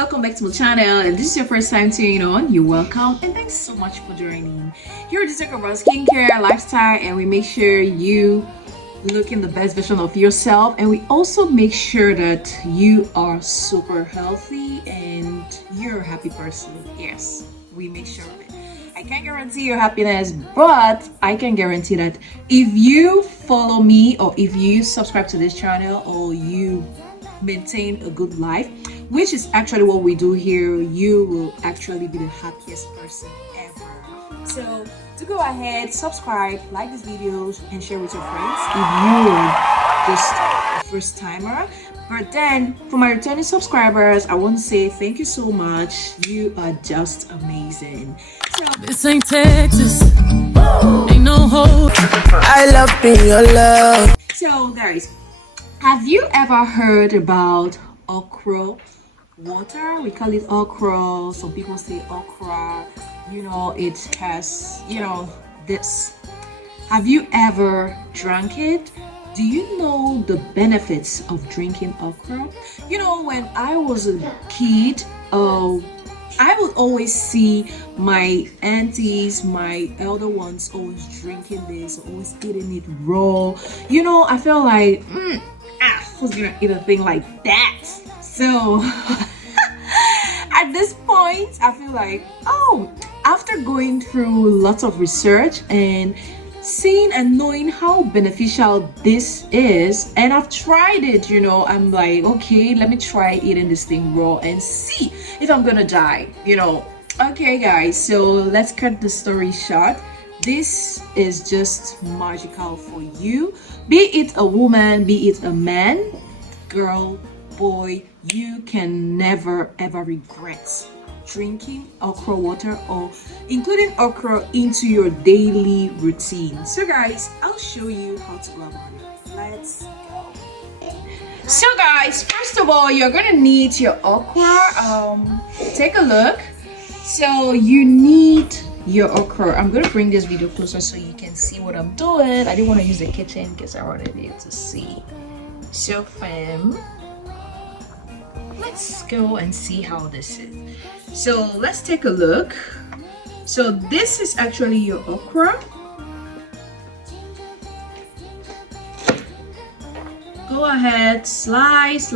welcome back to my channel. And this is your first time tuning on, you're welcome and thanks so much for joining. Here we talk about skincare, lifestyle, and we make sure you look in the best version of yourself, and we also make sure that you are super healthy and you're a happy person. Yes, we make sure of it. I can't guarantee your happiness, but I can guarantee that if you follow me or if you subscribe to this channel or you maintain a good life, which is actually what we do here, you will actually be the happiest person ever. So to go ahead, subscribe, like these videos, and share with your friends if you are just a first timer. But then for my returning subscribers, I want to say thank you so much. You are just amazing. So this ain't Texas, ain't no hope. I love being your love. So guys, have you ever heard about okra water? We call it okra. Some people say okra. You know, it has, this. Have you ever drank it? Do you know the benefits of drinking okra? You know, when I was a kid, I would always see my aunties, my elder ones always drinking this, always eating it raw. You know, I felt like, who's gonna eat a thing like that? So at this point, I feel like, after going through lots of research and seeing and knowing how beneficial this is, and I've tried it, I'm like, okay, let me try eating this thing raw and see if I'm gonna die, Okay guys, so let's cut the story short. This is just magical for you, be it a woman, be it a man, girl, boy. You can never ever regret drinking okra water or including okra into your daily routine. So guys, I'll show you how to go about it. Let's go. So guys, first of all, you're gonna need your okra. Take a look. So you need your okra. I'm gonna bring this video closer so you can see what I'm doing. I didn't want to use the kitchen because I wanted you to see. So fam, let's go and see how this is. So let's take a look. So this is actually your okra. Go ahead, slice.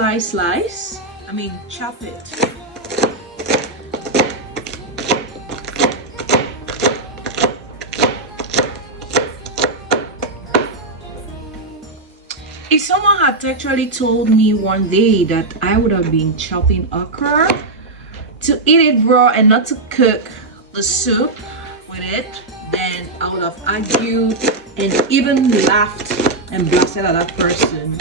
Chop it. If someone had actually told me one day that I would have been chopping okra to eat it raw and not to cook the soup with it, then I would have argued and even laughed and blasted at that person.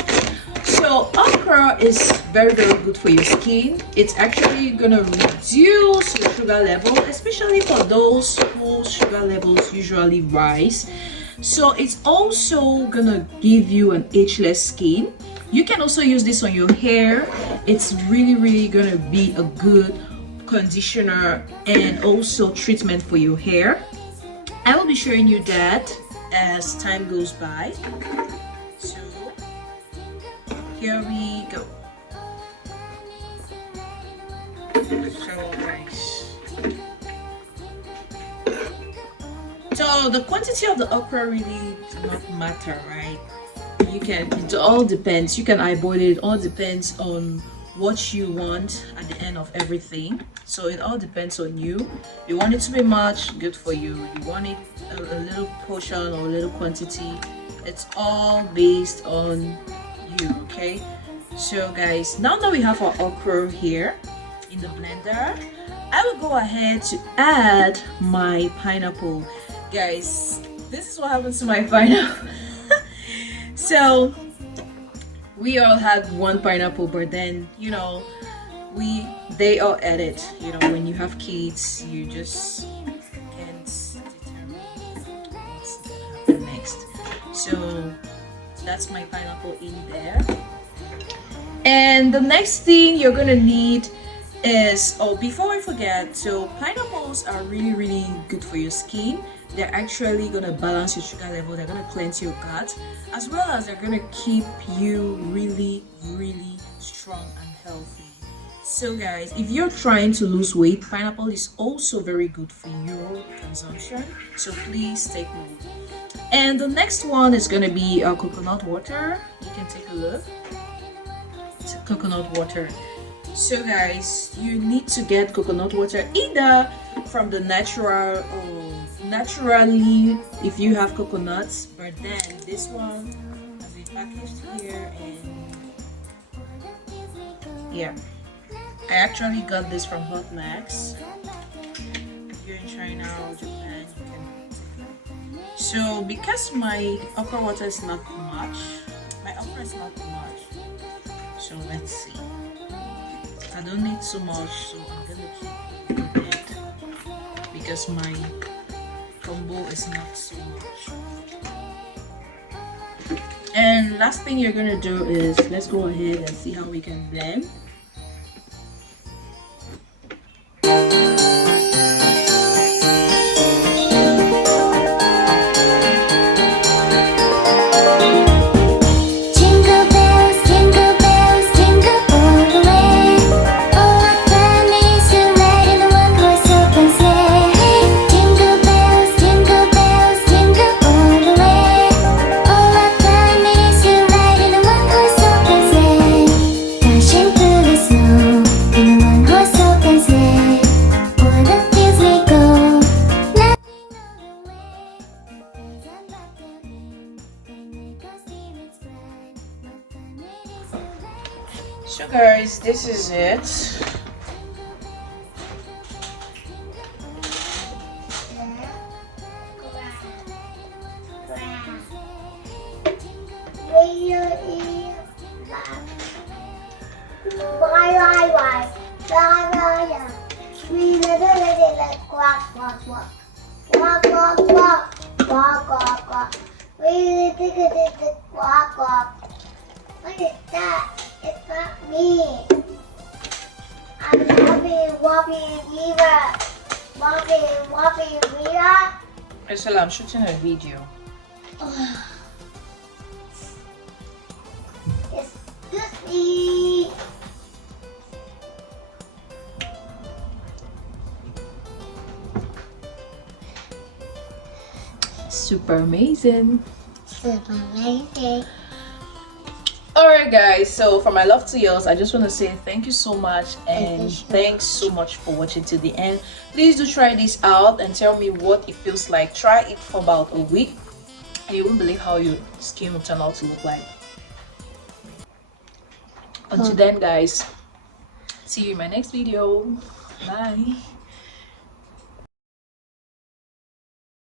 So okra is very good for your skin. It's actually gonna reduce your sugar level, especially for those whose sugar levels usually rise. So it's also gonna give you an ageless skin. You can also use this on your hair. It's really gonna be a good conditioner and also treatment for your hair. I will be showing you that as time goes by. So here we go. So the quantity of the okra really does not matter, right? It all depends. You can eyeball it. It all depends on what you want at the end of everything. So it all depends on you. You want it to be much, good for you. You want it a little portion or a little quantity. It's all based on you, okay? So guys, now that we have our okra here in the blender, I will go ahead to add my pineapple. Guys, this is what happens to my pineapple. So we all had one pineapple, but then they all add it. When you have kids, you just can't determine what's gonna happen next. So that's my pineapple in there. And the next thing you're gonna need is, before I forget, so pineapples are really good for your skin. They're actually gonna balance your sugar level. They're gonna cleanse your gut, as well as they're gonna keep you really strong and healthy. So guys, if you're trying to lose weight, pineapple is also very good for your consumption, so please take note. And the next one is gonna be coconut water. You can take a look. It's coconut water. So guys, you need to get coconut water either from the natural or naturally if you have coconuts, but then this one has been packaged here, and yeah, I actually got this from Hot Max. If you're in China or Japan, you can. So because my okra water is not much, so let's see. I don't need too much, so I'm gonna keep a bit because my combo is not so much. And last thing you're gonna do is, let's go ahead and see how we can blend. So guys, this is it. What is that? It's not me. I'm Whoppy Weaver. Whoppy Weaver. Ursula, I'm shooting a video. Excuse me. Super amazing. Super amazing. Alright guys, so for my love to yours, I just want to say thank you so much, and thanks so much for watching to the end. Please do try this out and tell me what it feels like. Try it for about a week and you won't believe how your skin will turn out to look like. Until then guys, see you in my next video. Bye.